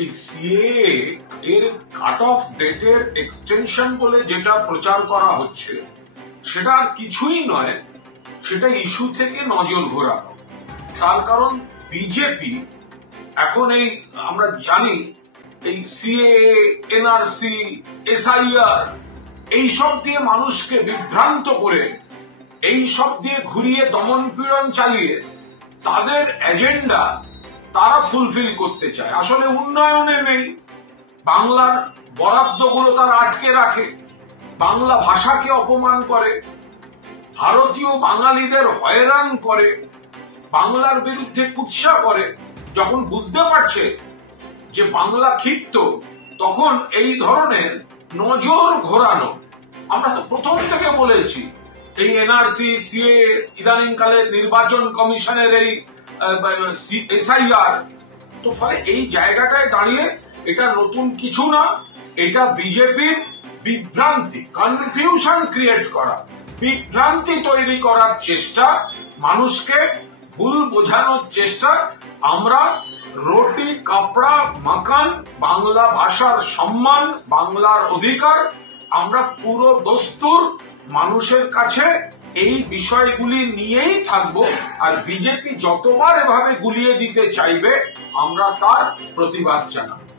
এই সিএএ এর cut off ডেটের এক্সটেনশন বলে যেটা প্রচার করা হচ্ছে সেটা আর কিছুই নয়, সেটা ইস্যু থেকে নজর ঘোরানো। তার কারণ বিজেপি এখন এই আমরা জানি এই সিএএ, এনআরসি, এসআইআর এইসব দিয়ে মানুষকে বিভ্রান্ত করে, এই সব দিয়ে ঘুরিয়ে দমন পীড়ন চালিয়ে তাদের এজেন্ডা তারা ফুলফিল করতে চায়। আসলে উন্নয়নে নেই, বাংলার বরাদ্দগুলো তারা আটকে রাখে, বাংলা ভাষাকে অপমান করে, ভারতীয় বাঙালিদের হয়রান করে, বাংলার বিরুদ্ধে কুৎসা করে। যখন বুঝতে পারছে যে বাংলা ক্ষিপ্ত, তখন এই ধরনের নজর ঘোরানো। আমরা তো প্রথম থেকে বলেছি এই এনআরসি, সিএএ, ইদানিংকালের নির্বাচন কমিশনের এই এসআইআর, তো ফলে এই জায়গাটায় দাঁড়িয়ে এটা নতুন কিছু না, এটা বিজেপির বিভ্রান্তি, কনফিউশন ক্রিয়েট করা, বিভ্রান্তি তৈরি করার চেষ্টা, মানুষকে ভুল বোঝানোর চেষ্টা। আমরা রুটি কাপড়া মাকান, বাংলা ভাষার সম্মান, বাংলার অধিকার, আমরা পুরো দস্তুর মানুষের কাছে এই বিষয়গুলি নিয়েই থাকবো। আর বিজেপি যতবার এভাবে গুলিয়ে দিতে চাইবে আমরা তার প্রতিবাদ জানাবো।